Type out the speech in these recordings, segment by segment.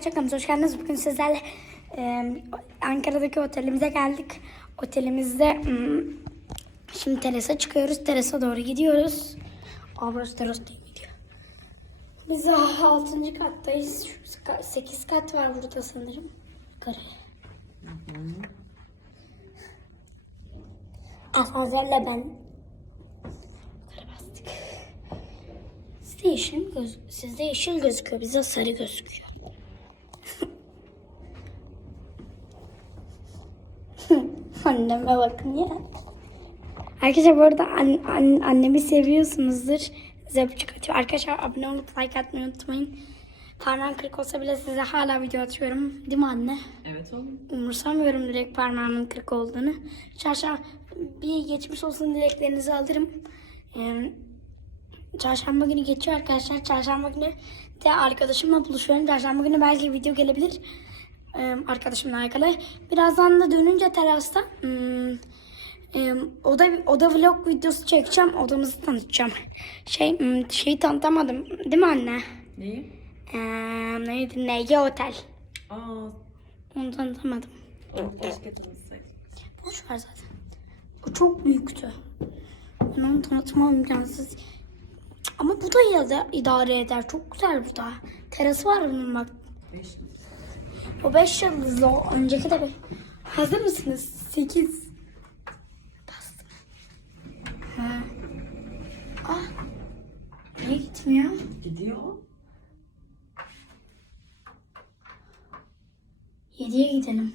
Çakımız hoş geldiniz. Bugün sizlerle e, Ankara'daki otelimize geldik. Otelimizde hmm, şimdi terasa çıkıyoruz. Terasa doğru gidiyoruz. Burası teras değil gidiyor. Biz 6. kattayız. 8 kat var burada sanırım. Yukarı. Asansörle ben yukarı bastık. Sizde yeşil, göz, sizde yeşil gözüküyor. Bizde sarı gözüküyor. Anneme bakın ya. Arkadaşlar bu arada an, an- annemi seviyorsunuzdur. Size öpücük atıyor. Arkadaşlar abone olup like atmayı unutmayın. Parmağım kırık olsa bile size hala video atıyorum. Değil mi anne? Evet oğlum. Umursamıyorum direkt parmağımın kırık olduğunu. Çarşamba bir geçmiş olsun dileklerinizi alırım. Ee, çarşamba günü geçiyor arkadaşlar. Çarşamba günü de arkadaşımla buluşuyorum. Çarşamba günü belki video gelebilir. Arkadaşımla alakalı. Birazdan da dönünce terasta hmm, oda, oda vlog videosu çekeceğim. Odamızı tanıtacağım. Şey, hmm, şeyi tanıtamadım. Değil mi anne? Neyi? Ee, neydi? Nege Otel. Aa, Onu tanıtamadım. keşke. Boş ver zaten. O çok büyüktü. Ben onu tanıtmam imkansız. Ama bu da ya da idare eder. Çok güzel bu da. Terası var bunun bak. Beş O 5 yıldızlı o. Önceki de bir. Hazır mısınız? 8. Bastım. Ha. Ah. Niye gitmiyor? Gidiyor. 7'ye gidelim.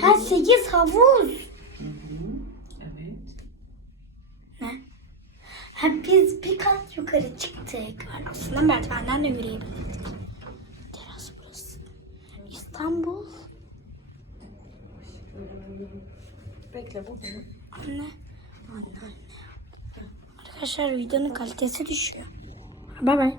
Ha 8 havuz. Evet. Ne? Ha biz bir kat yukarı çıktık. Aslında merdivenden de yürüyebilirdik. İstanbul. Bekle bu. Anne. Anne anne. Arkadaşlar videonun kalitesi düşüyor. Bye bye.